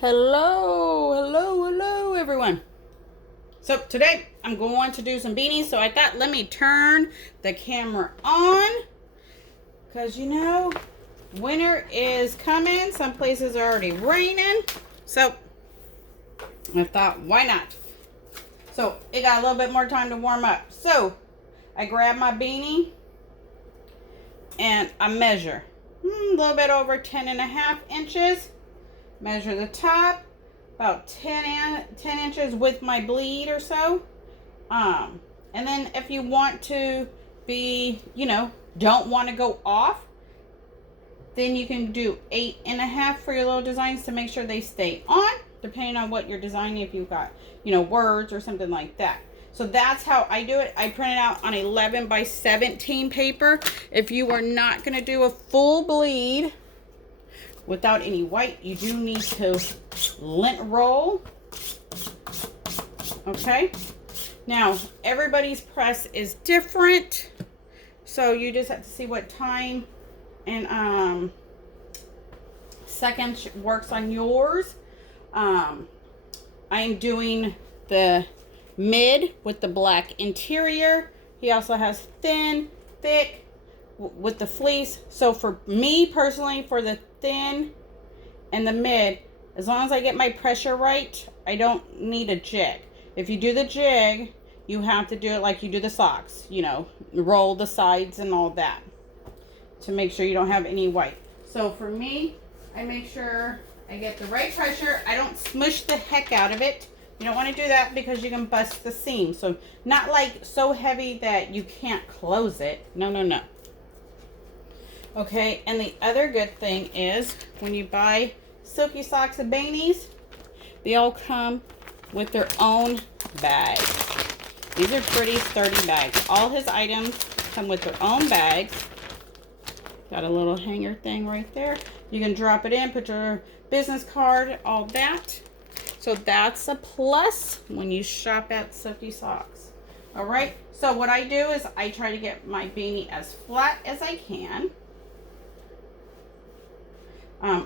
Hello everyone. So today I'm going to do some beanies. So I thought, let me turn the camera on because winter is coming. Some places are already raining. So I thought, why not? So it got a little bit more time to warm up. So I grabbed my beanie and I measure a little bit over 10.5 inches. Measure the top, about 10 inches with my bleed or so. And then if you want to be, don't want to go off, then you can do 8.5 for your little designs to make sure they stay on, depending on what you're designing, if you've got, words or something like that. So that's how I do it. I print it out on 11 by 17 paper. If you are not going to do a full bleed without any white, you do need to lint roll. Okay. Now, everybody's press is different, so you just have to see what time and seconds works on yours. I'm doing the mid with the black interior. He also has thin, thick with the fleece. So for me personally, for the thin and the mid, as long as I get my pressure right, I don't need a jig. If you do the jig, you have to do it like you do the socks, roll the sides and all that to make sure you don't have any white. So for me, I make sure I get the right pressure. I don't smush the heck out of it. You don't want to do that because you can bust the seam. So not like so heavy that you can't close it. No. Okay, and the other good thing is when you buy Silky socks and Beanies, they all come with their own bag. These are pretty sturdy bags. All his items come with their own bags. Got a little hanger thing right there. You can drop it in, put your business card, all that. So that's a plus when you shop at Silky Socks. All right, so what I do is I try to get my beanie as flat as I can.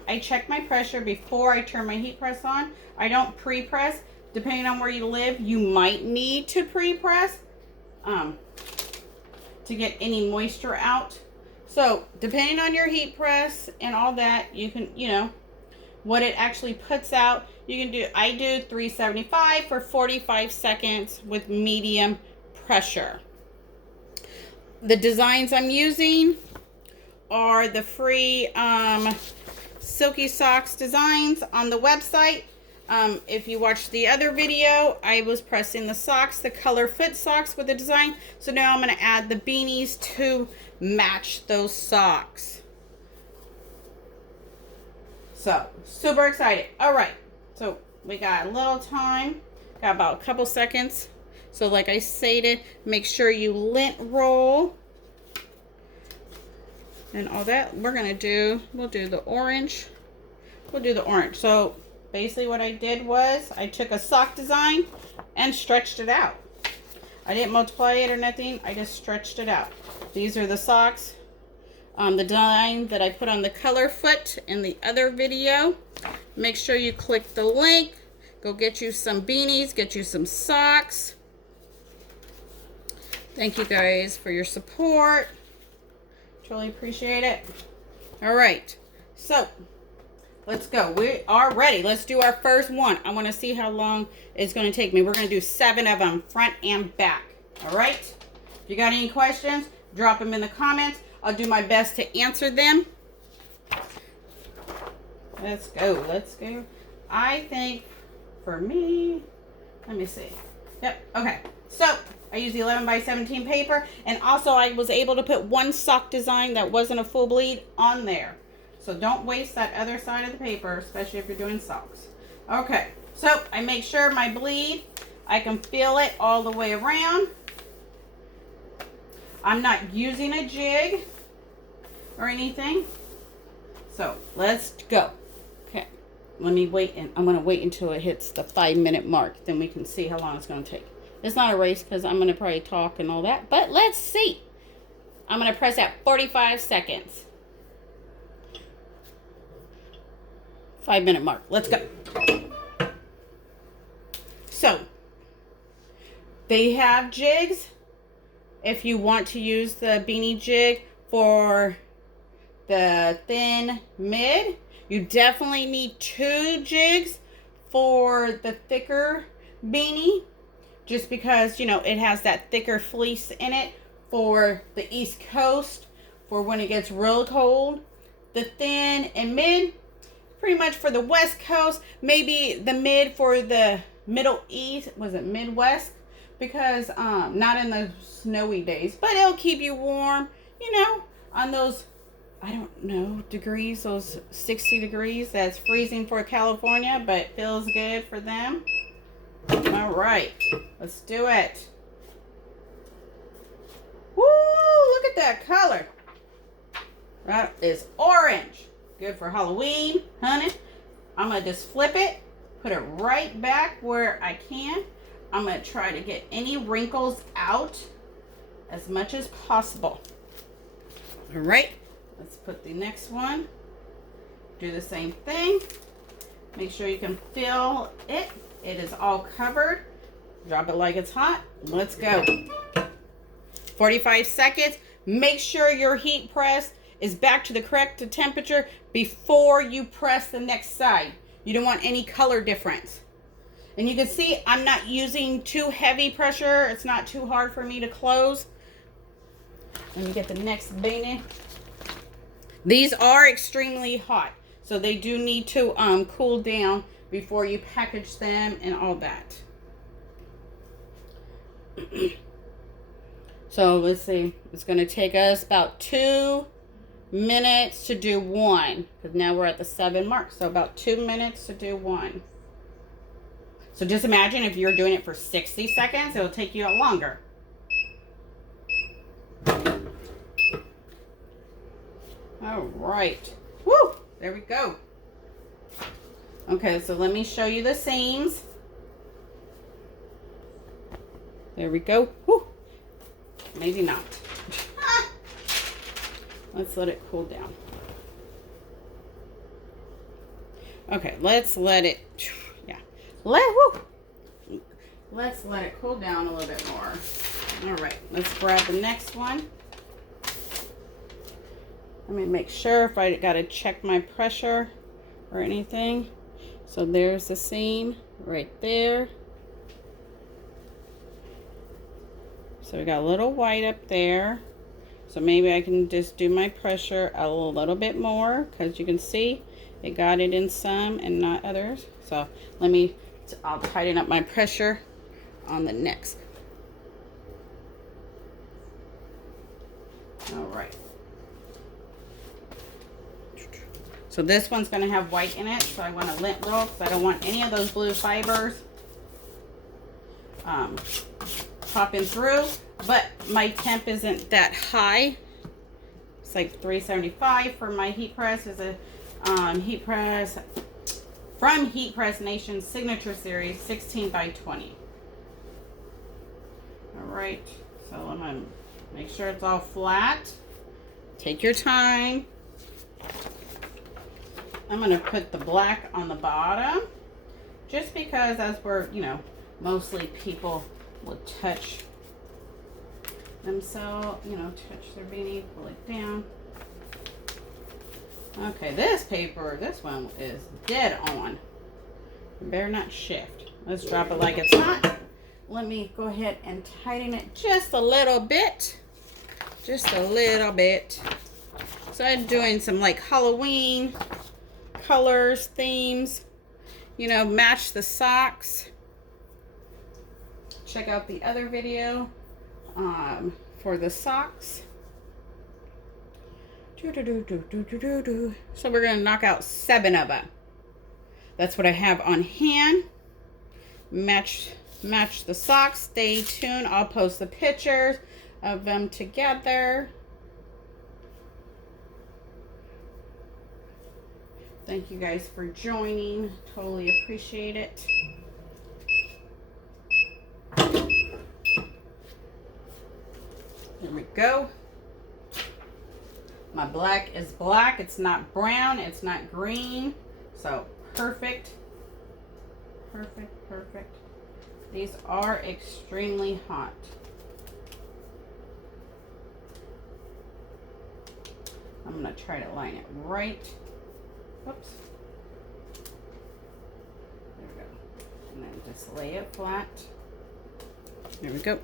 I check my pressure before I turn my heat press on. I don't pre-press. Depending on where you live, you might need to pre-press to get any moisture out. So depending on your heat press and all that, you can, what it actually puts out. You can do, I do 375 for 45 seconds with medium pressure. The designs I'm using are the free Silky Socks designs on the website. If you watched the other video, I was pressing the socks, the color fit socks with the design. So now I'm going to add the beanies to match those socks. So super excited. All right, so we got a little time, got about a couple seconds. So like I stated, make sure you lint roll and all that. We'll do the orange. So basically what I did was I took a sock design and stretched it out. I didn't multiply it or nothing. I just stretched it out. These are the socks. The design that I put on the color foot in the other video. Make sure you click the link. Go get you some beanies. Get you some socks. Thank you guys for your support. Truly appreciate it. All right. So let's go. We are ready. Let's do our first one. I want to see how long it's going to take me. We're going to do 7 of them, front and back. All right. If you got any questions, drop them in the comments. I'll do my best to answer them. Let's go. I think for me, let me see. Yep. Okay. So I used the 11 by 17 paper, and also I was able to put one sock design that wasn't a full bleed on there. So don't waste that other side of the paper, especially if you're doing socks. Okay, so I make sure my bleed, I can feel it all the way around. I'm not using a jig or anything. So let's go. Okay, let me wait, and I'm going to wait until it hits the 5-minute mark. Then we can see how long it's going to take. It's not a race because I'm going to probably talk and all that, but let's see. I'm going to press at 45 seconds. 5-minute mark. Let's go. So, they have jigs. If you want to use the beanie jig for the thin mid, you definitely need 2 jigs for the thicker beanie, just because, you know, it has that thicker fleece in it for the East Coast for when it gets real cold. The thin and mid, pretty much for the West Coast. Maybe the mid for the Middle East, was it Midwest? Because not in the snowy days, but it'll keep you warm, you know, on those, I don't know, degrees, those 60 degrees. That's freezing for California, but feels good for them. All right, let's do it. Woo, look at that color. That is orange. Good for Halloween, honey. I'm going to just flip it, put it right back where I can. I'm going to try to get any wrinkles out as much as possible. All right, let's put the next one. Do the same thing. Make sure you can feel it. It is all covered. Drop it like it's hot. Let's go. 45 seconds. Make sure your heat press is back to the correct temperature before you press the next side. You don't want any color difference. And you can see I'm not using too heavy pressure. It's not too hard for me to close. Let me get the next beanie. These are extremely hot, so they do need to cool down before you package them and all that. So let's see. It's going to take us about 2 minutes to do one, because now we're at the 7 mark. So about 2 minutes to do one. So just imagine if you're doing it for 60 seconds, it'll take you longer. All right. Woo! There we go. Okay, so let me show you the seams. There we go. Woo! Maybe not. Let's let it cool down. Okay, let's let it, yeah. Let's let it cool down a little bit more. All right, let's grab the next one. Let me make sure if I got to check my pressure or anything. So there's the seam right there. So we got a little white up there. So maybe I can just do my pressure a little bit more, because you can see it got it in some and not others. So I'll tighten up my pressure on the next. All right. So this one's going to have white in it, so I want to lint roll because I don't want any of those blue fibers popping through. But my temp isn't that high. It's like 375 for my heat press. Is a heat press from Heat Press Nation's Signature Series 16 by 20. All right, so I'm going to make sure it's all flat. Take your time. I'm going to put the black on the bottom, just because as we're, you know, mostly people will touch themselves, you know, touch their beanie, pull it down. Okay, this paper, this one is dead on. You better not shift. Let's drop it like it's hot. Let me go ahead and tighten it just a little bit. Just a little bit. So I'm doing some like Halloween colors, themes, you know, match the socks. Check out the other video for the socks. So we're going to knock out 7 of them. That's what I have on hand. Match the socks. Stay tuned. I'll post the pictures of them together. Thank you guys for joining. Totally appreciate it. There we go. My black is black. It's not brown. It's not green. So perfect. Perfect, perfect. These are extremely hot. I'm going to try to line it right. Whoops. There we go. And then just lay it flat. There we go.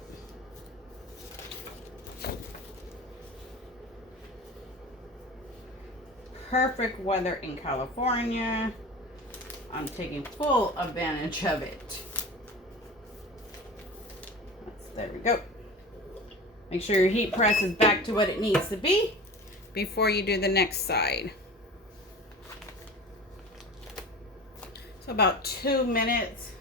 Perfect weather in California. I'm taking full advantage of it. There we go. Make sure your heat press is back to what it needs to be before you do the next side. So about 2 minutes.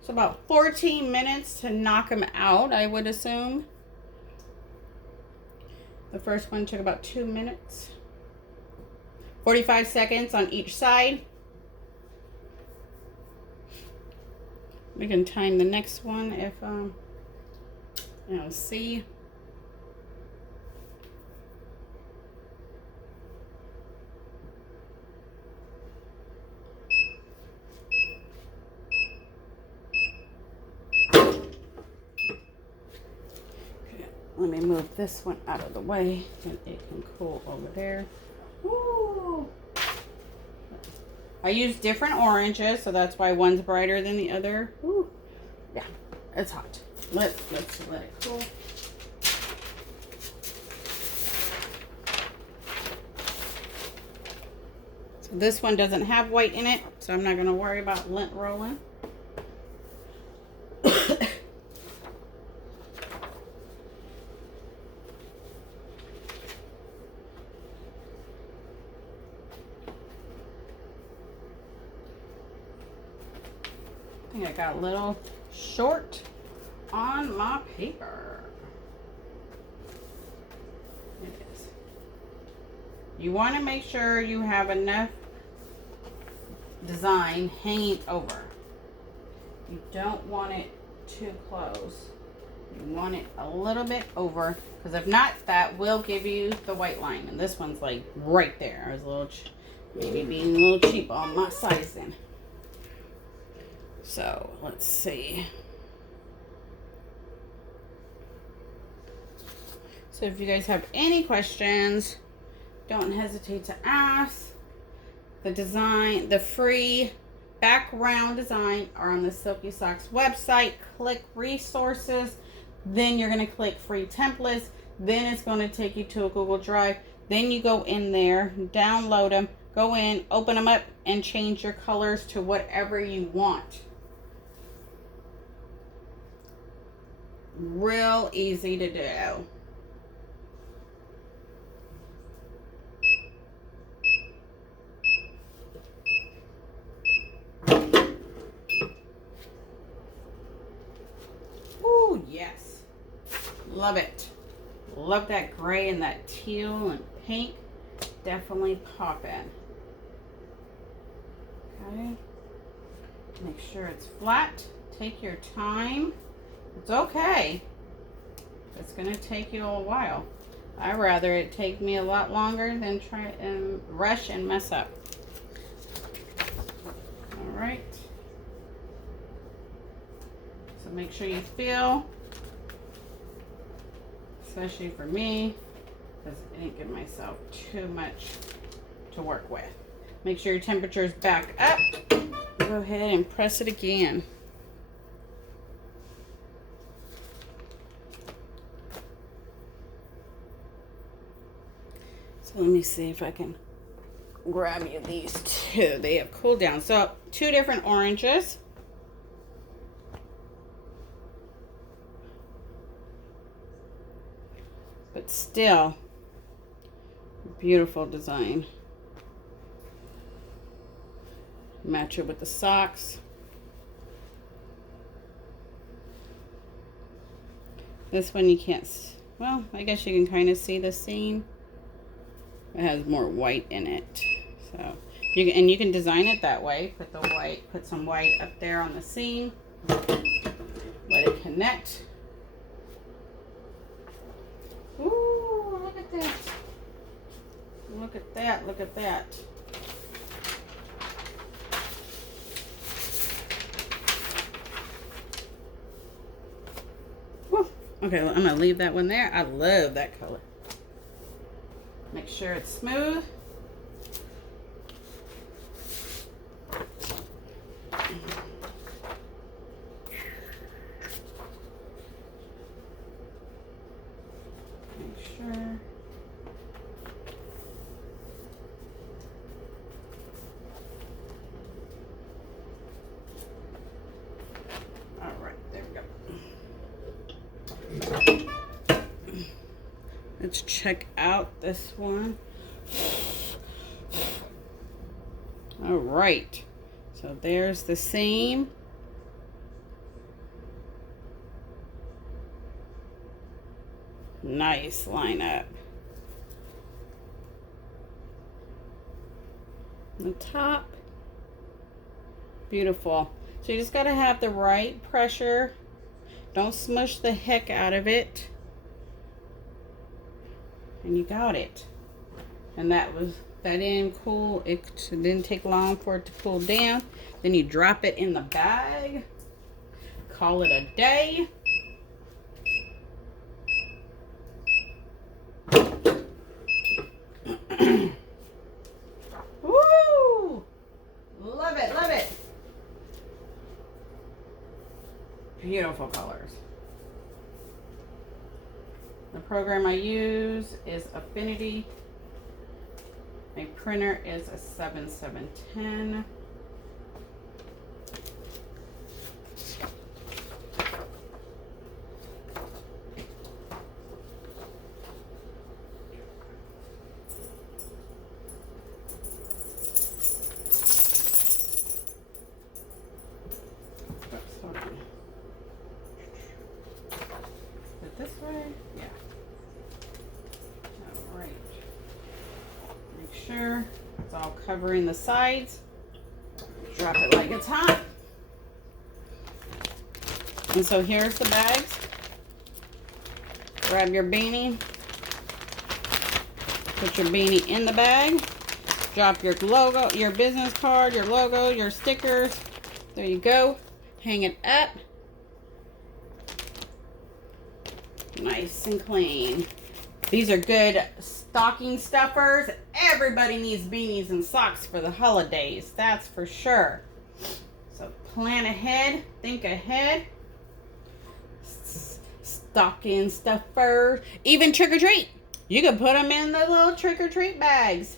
So about 14 minutes to knock them out, I would assume. The first one took about 2 minutes. 45 seconds on each side. We can time the next one if, see. Let me move this one out of the way and it can cool over there. Ooh. I use different oranges, so that's why one's brighter than the other. Ooh. Yeah, it's hot. Let's let it cool. So this one doesn't have white in it, so I'm not going to worry about lint rolling. I think I got a little short on my paper. It is. You want to make sure you have enough design hanging over. You don't want it too close. You want it a little bit over, because if not, that will give you the white line. And this one's like right there. I was a little, maybe being a little cheap on my sizing. So let's see. So if you guys have any questions, don't hesitate to ask. The design, the free background design are on the Silky Socks website. Click resources. Then you're going to click free templates. Then it's going to take you to a Google Drive. Then you go in there, download them, go in, open them up, and change your colors to whatever you want. Real easy to do. Ooh, yes. Love it. Love that gray and that teal and pink. Definitely poppin'. Okay. Make sure it's flat. Take your time. It's okay. It's going to take you a while. I'd rather it take me a lot longer than try and rush and mess up. All right. So make sure you feel, especially for me, because I didn't give myself too much to work with. Make sure your temperature is back up. Go ahead and press it again. Let me see if I can grab you these two. They have cooled down. So 2 different oranges. But still, beautiful design. Match it with the socks. This one you can't, well, I guess you can kind of see the seam. It has more white in it, so you can design it that way. Put the white, put some white up there on the seam. Let it connect. Ooh, look at that, look at that. Woo. Okay, well, I'm gonna leave that one there. I love that color. Make sure it's smooth. Make sure. All right, there we go. Let's check out this one. All right, so there's the seam. Nice lineup. The top, beautiful. So you just got to have the right pressure. Don't smush the heck out of it. And you got it. And that didn't cool. It didn't take long for it to cool down. Then you drop it in the bag. Call it a day. Woo! Love it, love it. Beautiful colors. The program I use is Affinity. My printer is a 7710. Oops, hold on. Is it this way? Yeah. All right. Make sure it's all covering the sides. Drop it like it's hot. And so here's the bags. Grab your beanie. Put your beanie in the bag. Drop your logo, your business card, your logo, your stickers. There you go. Hang it up. Nice and clean. These are good stocking stuffers. Everybody needs beanies and socks for the holidays. That's for sure. So plan ahead. Think ahead. Stocking stuffers. Even trick or treat. You can put them in the little trick or treat bags.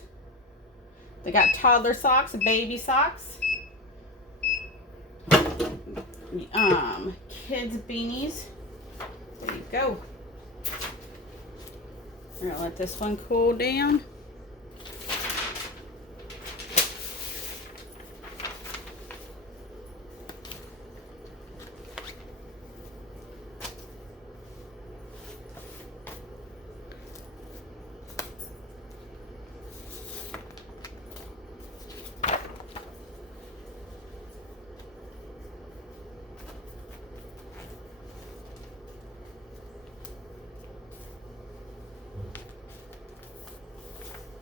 They got toddler socks, baby socks. Kids beanies. There you go. We're gonna let this one cool down.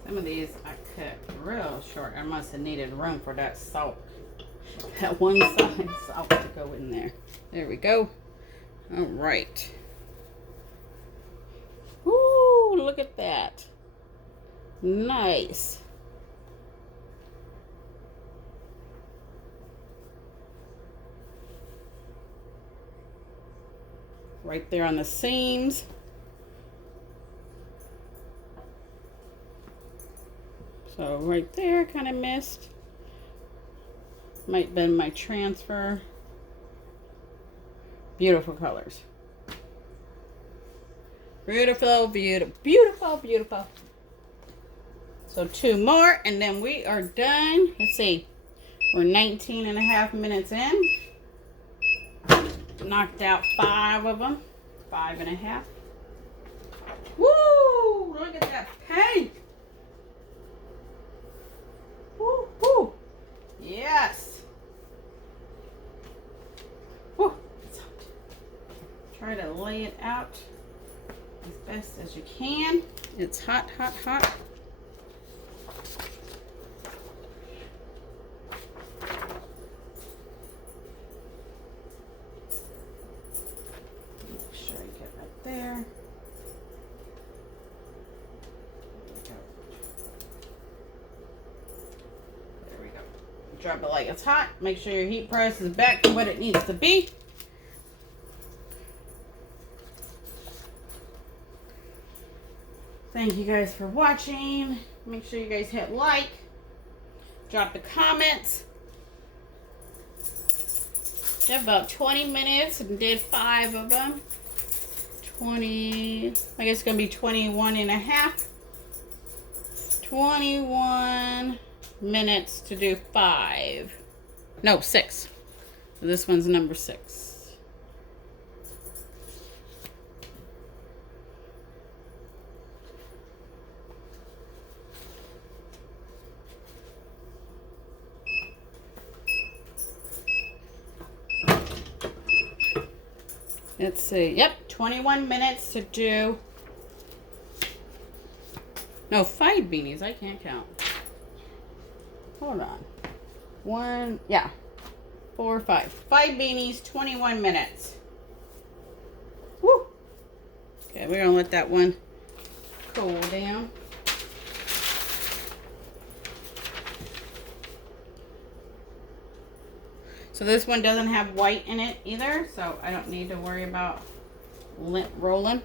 Some of these I cut real short. I must have needed room for that salt. That one side salt to go in there. There we go. All right. Ooh, look at that. Nice. Right there on the seams. So right there, kind of missed. Might have been my transfer. Beautiful colors. Beautiful, beautiful, beautiful, beautiful. So 2 more and then we are done. Let's see. We're 19 and a half minutes in. Knocked out 5 of them. 5 and a half. Woo! Look at that paint. Woo, woo. Yes. Woo. Try to lay it out as best as you can. It's hot, hot, hot. Drop it like it's hot. Make sure your heat press is back to what it needs to be. Thank you guys for watching. Make sure you guys hit like. Drop the comments. Did about 20 minutes and did 5 of them. 20, I guess it's going to be 21 and a half. 21 minutes to do 5. No, 6. So this one's number 6. Let's see. Yep, 21 minutes to do. No, 5 beanies. I can't count. Hold on. 1, yeah. 4, 5. 5 beanies, 21 minutes. Woo! Okay, we're going to let that one cool down. So this one doesn't have white in it either, so I don't need to worry about lint rolling.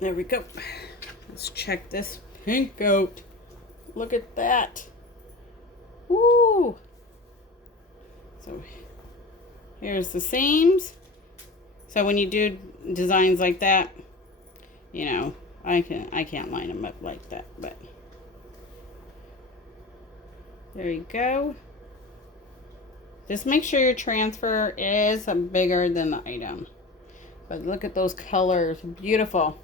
There we go. Let's check this pink out. Look at that. Woo! So here's the seams. So when you do designs like that, you know, I can't line them up like that, but there you go. Just make sure your transfer is bigger than the item. But look at those colors, beautiful.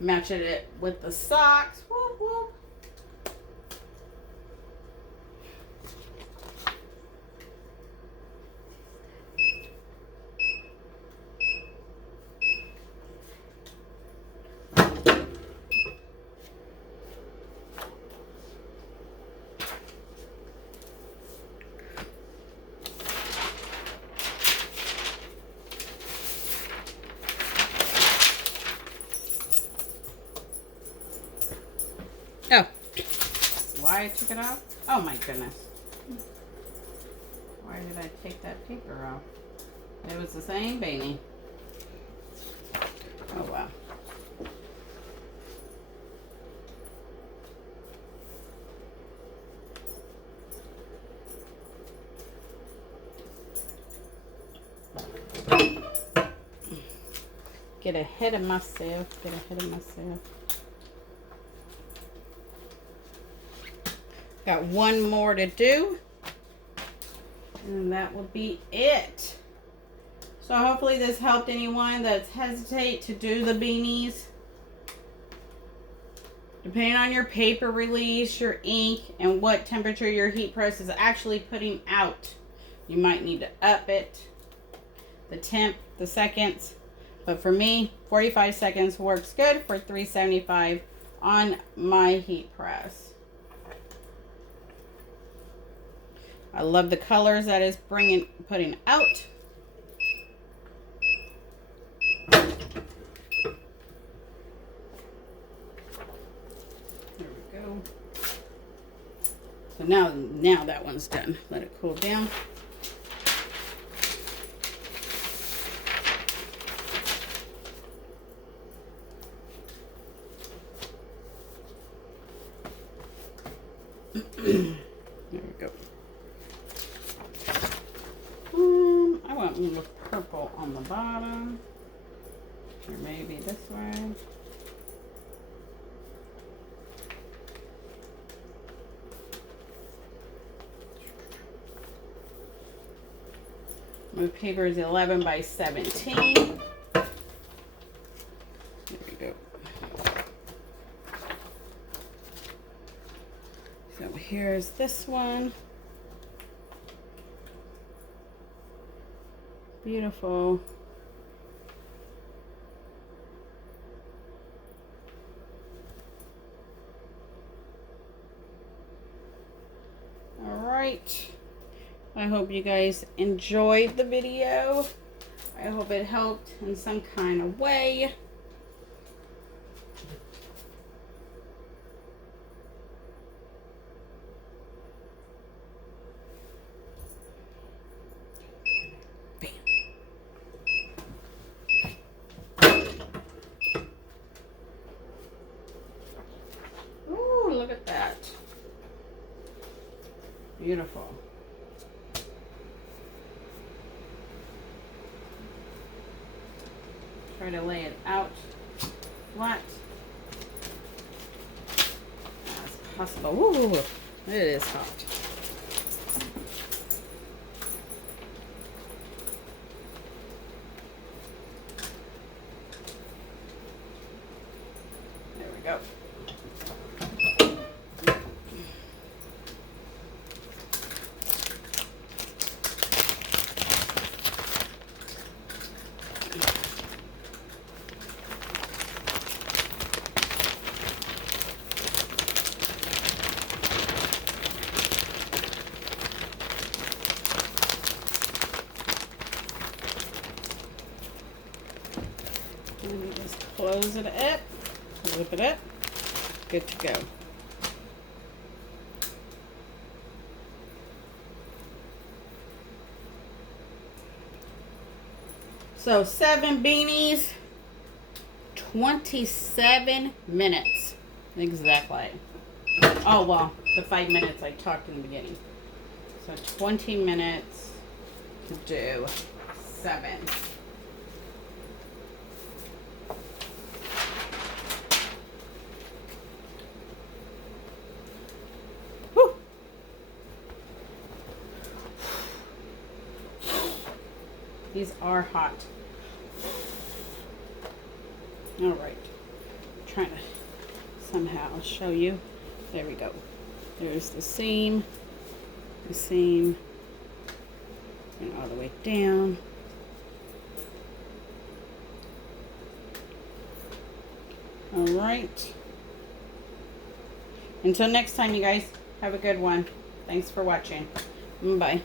Matching it with the socks. Whoop, whoop. Oh, why I took it off? Oh my goodness. Why did I take that paper off? It was the same beanie. Oh wow. Get ahead of myself. Get ahead of myself. Got one more to do, and that will be it. So hopefully this helped anyone that's hesitate to do the beanies. Depending on your paper release, your ink, and what temperature your heat press is actually putting out, you might need to up it, the temp, the seconds. But for me, 45 seconds works good for 375 on my heat press. I love the colors that is putting out. There we go. So now that one's done. Let it cool down. There we go. I want me with purple on the bottom, or maybe this way. My paper is 11 by 17. There we go. So here's this one. Beautiful. All right. I hope you guys enjoyed the video. I hope it helped in some kind of way. Ooh, look at that. Beautiful. Try to lay it out flat as possible. Ooh, it is hot. There we go. Let me just close it up, zip it up, good to go. So 7 beanies, 27 minutes, exactly. Oh, well, the 5 minutes I talked in the beginning. So 20 minutes to do 7. These are hot. All right. Trying to somehow show you. There we go. There's the seam, and all the way down. All right. Until next time, you guys, have a good one. Thanks for watching. Bye.